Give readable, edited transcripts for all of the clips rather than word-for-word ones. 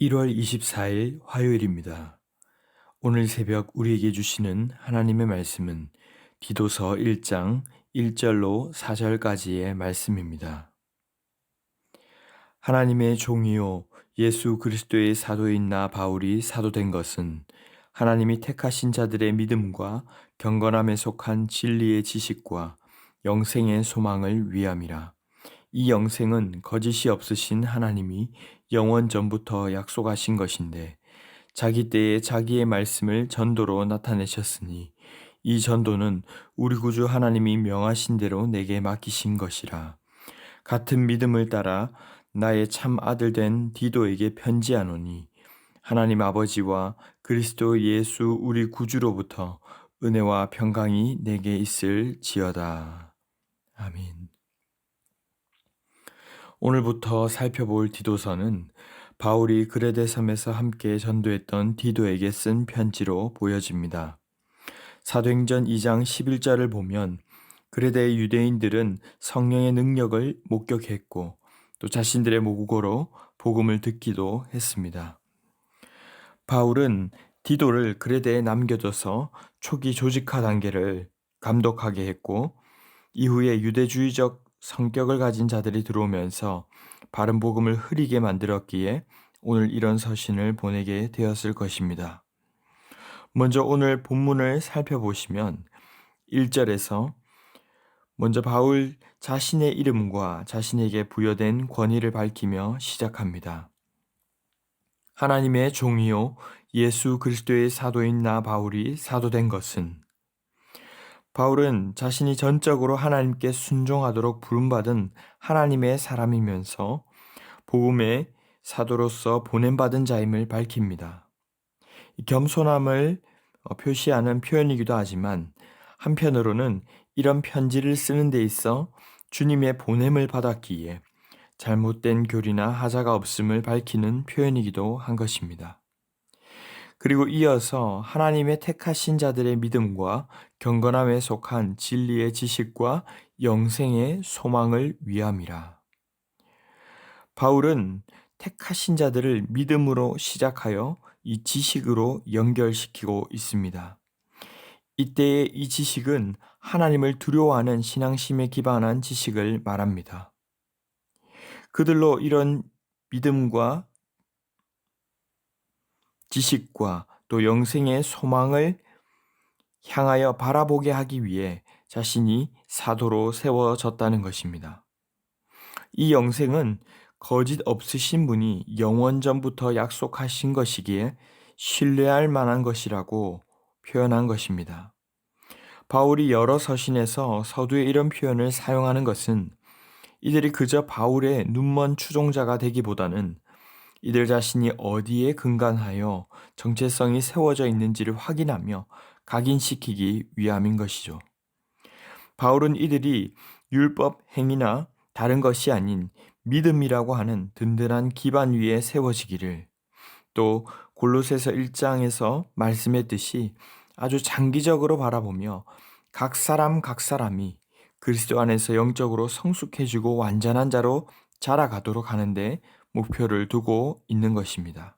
1월 24일 화요일입니다. 오늘 새벽 우리에게 주시는 하나님의 말씀은 디도서 1장 1절로 4절까지의 말씀입니다. 하나님의 종이요 예수 그리스도의 사도인 나 바울이 사도된 것은 하나님이 택하신 자들의 믿음과 경건함에 속한 진리의 지식과 영생의 소망을 위함이라. 이 영생은 거짓이 없으신 하나님이 영원 전부터 약속하신 것인데 자기 때에 자기의 말씀을 전도로 나타내셨으니 이 전도는 우리 구주 하나님이 명하신 대로 내게 맡기신 것이라. 같은 믿음을 따라 나의 참 아들 된 디도에게 편지하노니 하나님 아버지와 그리스도 예수 우리 구주로부터 은혜와 평강이 내게 있을지어다. 아멘. 오늘부터 살펴볼 디도서는 바울이 그레데 섬에서 함께 전도했던 디도에게 쓴 편지로 보여집니다. 사도행전 2장 11절을 보면 그레데의 유대인들은 성령의 능력을 목격했고 또 자신들의 모국어로 복음을 듣기도 했습니다. 바울은 디도를 그레데에 남겨둬서 초기 조직화 단계를 감독하게 했고 이후에 유대주의적 성격을 가진 자들이 들어오면서 바른 복음을 흐리게 만들었기에 오늘 이런 서신을 보내게 되었을 것입니다. 먼저 오늘 본문을 살펴보시면 1절에서 먼저 바울 자신의 이름과 자신에게 부여된 권위를 밝히며 시작합니다. 하나님의 종이요 예수 그리스도의 사도인 나 바울이 사도된 것은 바울은 자신이 전적으로 하나님께 순종하도록 부름받은 하나님의 사람이면서 복음의 사도로서 보냄받은 자임을 밝힙니다. 겸손함을 표시하는 표현이기도 하지만 한편으로는 이런 편지를 쓰는 데 있어 주님의 보냄을 받았기에 잘못된 교리나 하자가 없음을 밝히는 표현이기도 한 것입니다. 그리고 이어서 하나님의 택하신 자들의 믿음과 경건함에 속한 진리의 지식과 영생의 소망을 위함이라. 바울은 택하신 자들을 믿음으로 시작하여 이 지식으로 연결시키고 있습니다. 이때의 이 지식은 하나님을 두려워하는 신앙심에 기반한 지식을 말합니다. 그들로 이런 믿음과 지식과 또 영생의 소망을 향하여 바라보게 하기 위해 자신이 사도로 세워졌다는 것입니다. 이 영생은 거짓 없으신 분이 영원 전부터 약속하신 것이기에 신뢰할 만한 것이라고 표현한 것입니다. 바울이 여러 서신에서 서두에 이런 표현을 사용하는 것은 이들이 그저 바울의 눈먼 추종자가 되기보다는 이들 자신이 어디에 근간하여 정체성이 세워져 있는지를 확인하며 각인시키기 위함인 것이죠. 바울은 이들이 율법 행위나 다른 것이 아닌 믿음이라고 하는 든든한 기반 위에 세워지기를, 또 골로새서 1장에서 말씀했듯이 아주 장기적으로 바라보며 각 사람이 그리스도 안에서 영적으로 성숙해지고 완전한 자로 자라가도록 하는데 목표를 두고 있는 것입니다.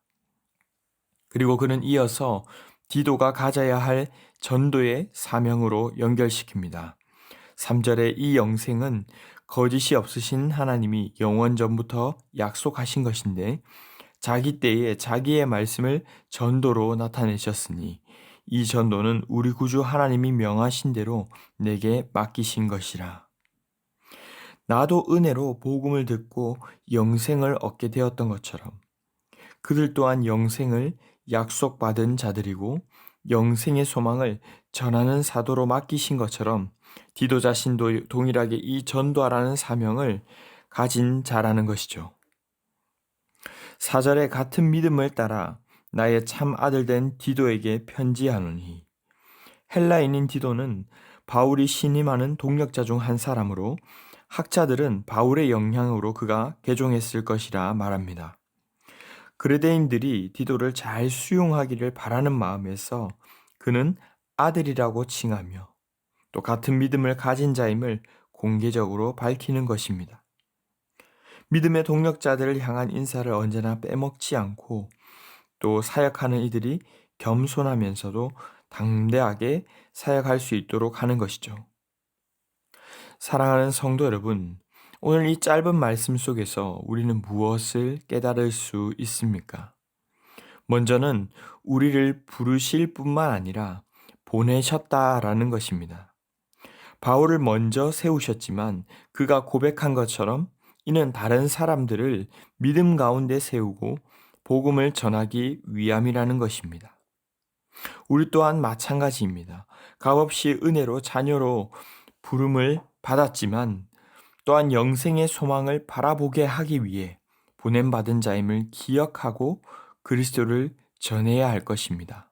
그리고 그는 이어서 디도가 가져야 할 전도의 사명으로 연결시킵니다. 3절의 이 영생은 거짓이 없으신 하나님이 영원 전부터 약속하신 것인데 자기 때에 자기의 말씀을 전도로 나타내셨으니 이 전도는 우리 구주 하나님이 명하신 대로 내게 맡기신 것이라. 나도 은혜로 복음을 듣고 영생을 얻게 되었던 것처럼 그들 또한 영생을 약속받은 자들이고 영생의 소망을 전하는 사도로 맡기신 것처럼 디도 자신도 동일하게 이 전도하라는 사명을 가진 자라는 것이죠. 4절에 같은 믿음을 따라 나의 참 아들 된 디도에게 편지하노니, 헬라인인 디도는 바울이 신임하는 동력자 중 한 사람으로 학자들은 바울의 영향으로 그가 개종했을 것이라 말합니다. 그레데인들이 디도를 잘 수용하기를 바라는 마음에서 그는 아들이라고 칭하며 또 같은 믿음을 가진 자임을 공개적으로 밝히는 것입니다. 믿음의 동력자들을 향한 인사를 언제나 빼먹지 않고 또 사역하는 이들이 겸손하면서도 당대하게 사역할 수 있도록 하는 것이죠. 사랑하는 성도 여러분, 오늘 이 짧은 말씀 속에서 우리는 무엇을 깨달을 수 있습니까? 먼저는 우리를 부르실 뿐만 아니라 보내셨다라는 것입니다. 바울을 먼저 세우셨지만 그가 고백한 것처럼 이는 다른 사람들을 믿음 가운데 세우고 복음을 전하기 위함이라는 것입니다. 우리 또한 마찬가지입니다. 값없이 은혜로 자녀로 부름을 받았지만 또한 영생의 소망을 바라보게 하기 위해 보냄받은 자임을 기억하고 그리스도를 전해야 할 것입니다.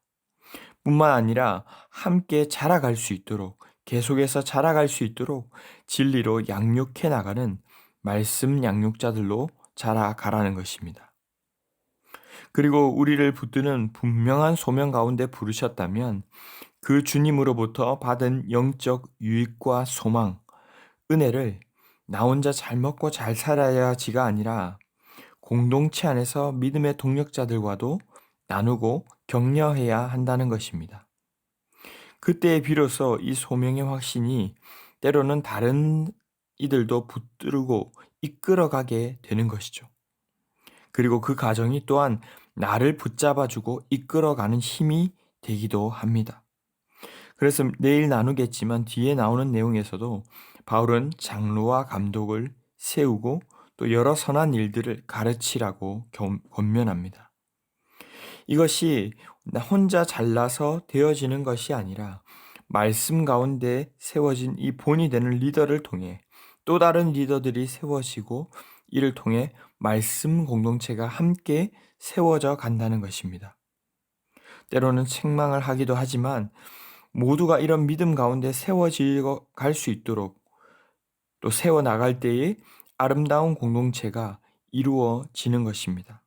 뿐만 아니라 함께 자라갈 수 있도록 계속해서 자라갈 수 있도록 진리로 양육해 나가는 말씀 양육자들로 자라가라는 것입니다. 그리고 우리를 붙드는 분명한 소명 가운데 부르셨다면 그 주님으로부터 받은 영적 유익과 소망, 은혜를 나 혼자 잘 먹고 잘 살아야지가 아니라 공동체 안에서 믿음의 동력자들과도 나누고 격려해야 한다는 것입니다. 그때 비로소 이 소명의 확신이 때로는 다른 이들도 붙들고 이끌어가게 되는 것이죠. 그리고 그 과정이 또한 나를 붙잡아주고 이끌어가는 힘이 되기도 합니다. 그래서 내일 나누겠지만 뒤에 나오는 내용에서도 바울은 장로와 감독을 세우고 또 여러 선한 일들을 가르치라고 권면합니다. 이것이 나 혼자 잘나서 되어지는 것이 아니라 말씀 가운데 세워진 이 본이 되는 리더를 통해 또 다른 리더들이 세워지고 이를 통해 말씀 공동체가 함께 세워져 간다는 것입니다. 때로는 책망을 하기도 하지만 모두가 이런 믿음 가운데 세워지고 갈 수 있도록 또 세워나갈 때에 아름다운 공동체가 이루어지는 것입니다.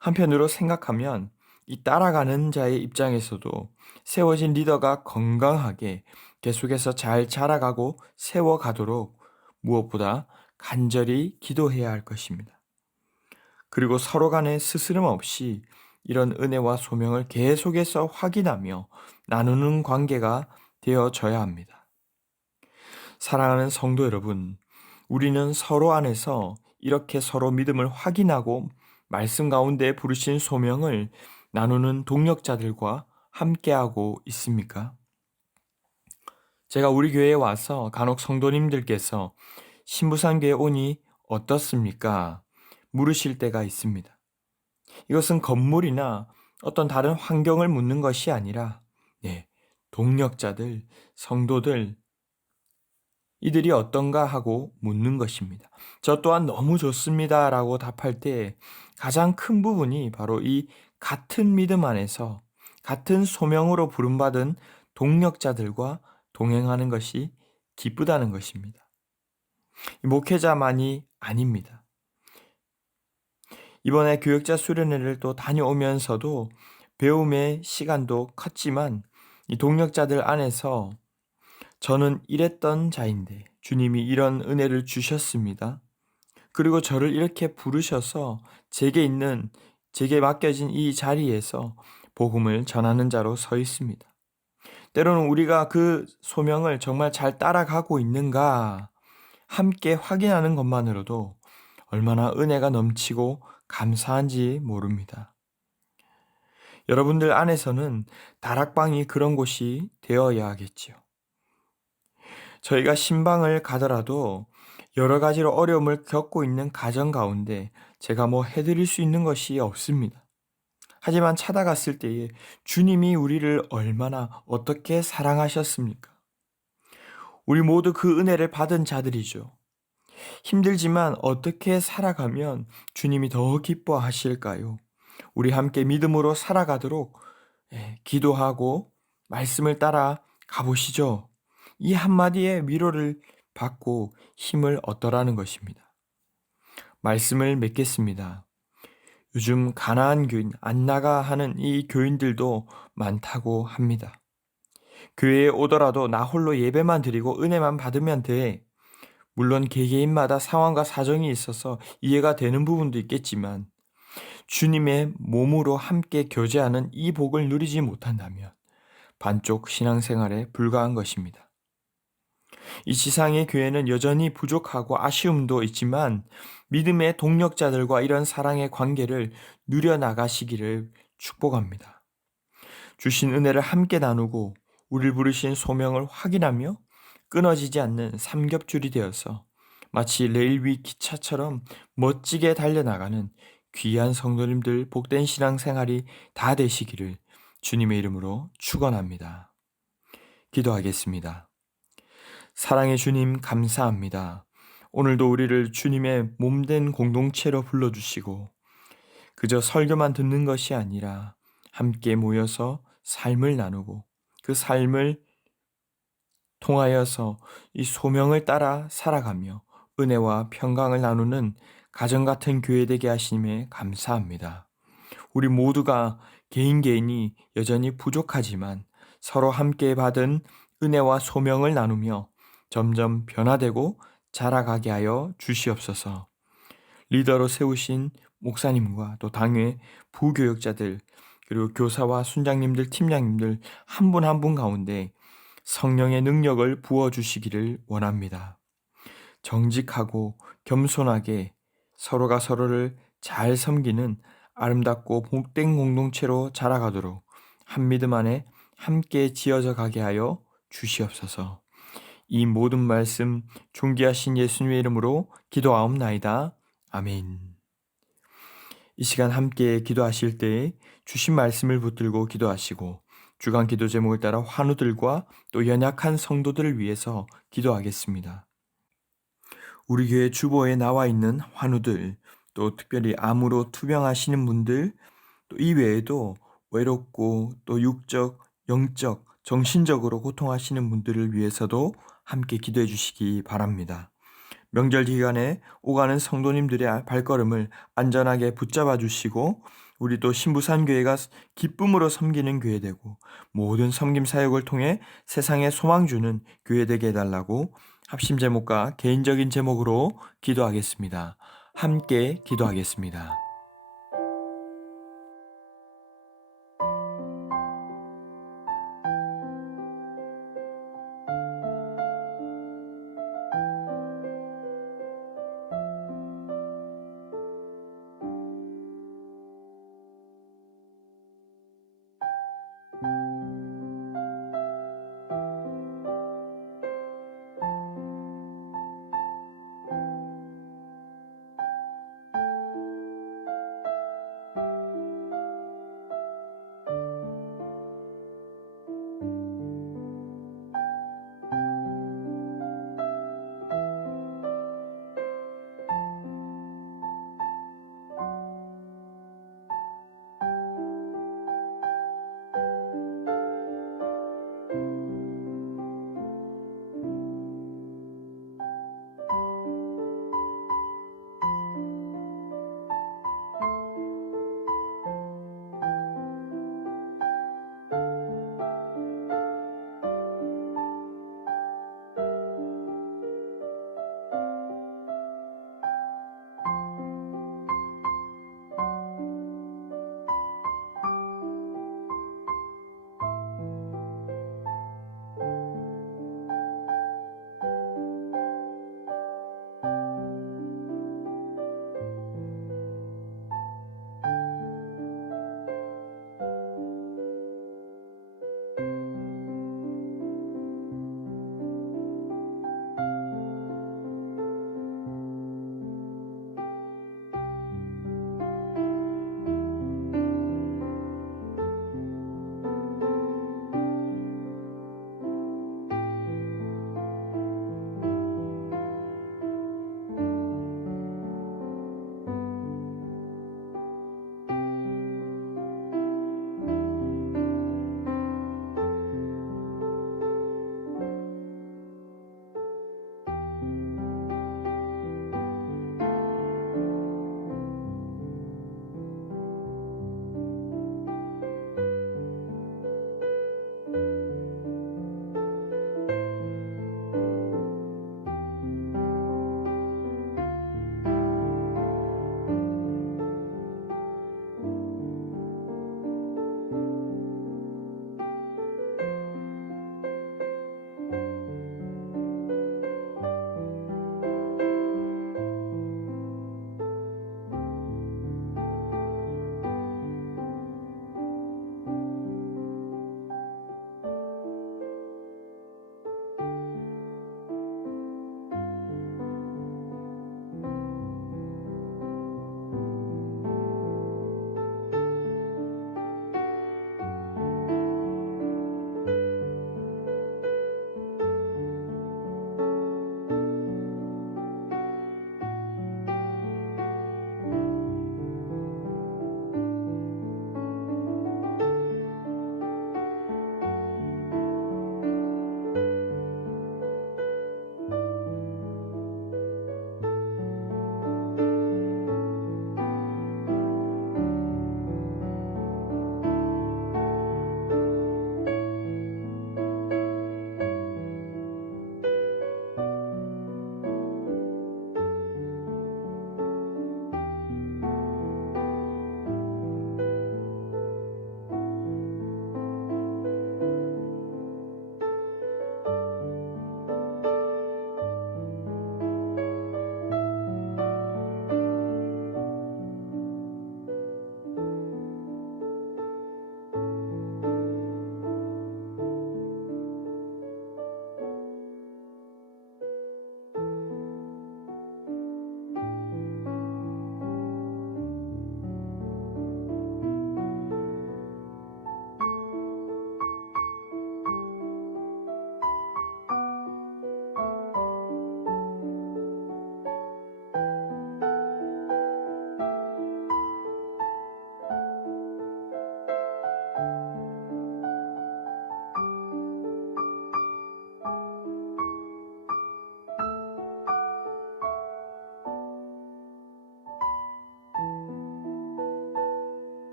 한편으로 생각하면 이 따라가는 자의 입장에서도 세워진 리더가 건강하게 계속해서 잘 자라가고 세워가도록 무엇보다 간절히 기도해야 할 것입니다. 그리고 서로 간에 스스럼 없이 이런 은혜와 소명을 계속해서 확인하며 나누는 관계가 되어져야 합니다. 사랑하는 성도 여러분, 우리는 서로 안에서 이렇게 서로 믿음을 확인하고 말씀 가운데 부르신 소명을 나누는 동력자들과 함께하고 있습니까? 제가 우리 교회에 와서 간혹 성도님들께서 신부산교회 오니 어떻습니까? 물으실 때가 있습니다. 이것은 건물이나 어떤 다른 환경을 묻는 것이 아니라 동력자들, 성도들 이들이 어떤가 하고 묻는 것입니다. 저 또한 너무 좋습니다 라고 답할 때 가장 큰 부분이 바로 이 같은 믿음 안에서 같은 소명으로 부름받은 동력자들과 동행하는 것이 기쁘다는 것입니다. 목회자만이 아닙니다. 이번에 교역자 수련회를 또 다녀오면서도 배움의 시간도 컸지만 이 동력자들 안에서 저는 이랬던 자인데 주님이 이런 은혜를 주셨습니다. 그리고 저를 이렇게 부르셔서 제게 맡겨진 이 자리에서 복음을 전하는 자로 서 있습니다. 때로는 우리가 그 소명을 정말 잘 따라가고 있는가 함께 확인하는 것만으로도 얼마나 은혜가 넘치고 감사한지 모릅니다. 여러분들 안에서는 다락방이 그런 곳이 되어야 하겠지요. 저희가 신방을 가더라도 여러 가지로 어려움을 겪고 있는 가정 가운데 제가 해드릴 수 있는 것이 없습니다. 하지만 찾아갔을 때에 주님이 우리를 얼마나 어떻게 사랑하셨습니까? 우리 모두 그 은혜를 받은 자들이죠. 힘들지만 어떻게 살아가면 주님이 더 기뻐하실까요? 우리 함께 믿음으로 살아가도록 기도하고 말씀을 따라 가보시죠. 이 한마디에 위로를 받고 힘을 얻더라는 것입니다. 말씀을 맺겠습니다. 요즘 가나안 교인, 안 나가 하는 이 교인들도 많다고 합니다. 교회에 오더라도 나 홀로 예배만 드리고 은혜만 받으면 돼. 물론 개개인마다 상황과 사정이 있어서 이해가 되는 부분도 있겠지만 주님의 몸으로 함께 교제하는 이 복을 누리지 못한다면 반쪽 신앙생활에 불과한 것입니다. 이 지상의 교회는 여전히 부족하고 아쉬움도 있지만 믿음의 동력자들과 이런 사랑의 관계를 누려나가시기를 축복합니다. 주신 은혜를 함께 나누고 우리를 부르신 소명을 확인하며 끊어지지 않는 삼겹줄이 되어서 마치 레일 위 기차처럼 멋지게 달려나가는 귀한 성도님들 복된 신앙생활이 다 되시기를 주님의 이름으로 축원합니다. 기도하겠습니다. 사랑의 주님 감사합니다. 오늘도 우리를 주님의 몸된 공동체로 불러주시고 그저 설교만 듣는 것이 아니라 함께 모여서 삶을 나누고 그 삶을 통하여서 이 소명을 따라 살아가며 은혜와 평강을 나누는 가정 같은 교회 되게 하심에 감사합니다. 우리 모두가 개인이 여전히 부족하지만 서로 함께 받은 은혜와 소명을 나누며 점점 변화되고 자라가게 하여 주시옵소서. 리더로 세우신 목사님과 또 당회 부교역자들 그리고 교사와 순장님들, 팀장님들 한 분 한 분 가운데 성령의 능력을 부어주시기를 원합니다. 정직하고 겸손하게 서로가 서로를 잘 섬기는 아름답고 복된 공동체로 자라가도록 한 믿음 안에 함께 지어져 가게 하여 주시옵소서. 이 모든 말씀 존귀하신 예수님의 이름으로 기도하옵나이다. 아멘. 이 시간 함께 기도하실 때에 주신 말씀을 붙들고 기도하시고 주간 기도 제목을 따라 환우들과 또 연약한 성도들을 위해서 기도하겠습니다. 우리 교회 주보에 나와 있는 환우들, 또 특별히 암으로 투병하시는 분들, 또 이외에도 외롭고 또 육적, 영적, 정신적으로 고통하시는 분들을 위해서도 함께 기도해 주시기 바랍니다. 명절 기간에 오가는 성도님들의 발걸음을 안전하게 붙잡아 주시고 우리도 신부산교회가 기쁨으로 섬기는 교회 되고 모든 섬김 사역을 통해 세상에 소망 주는 교회 되게 해달라고 합심 제목과 개인적인 제목으로 기도하겠습니다. 함께 기도하겠습니다.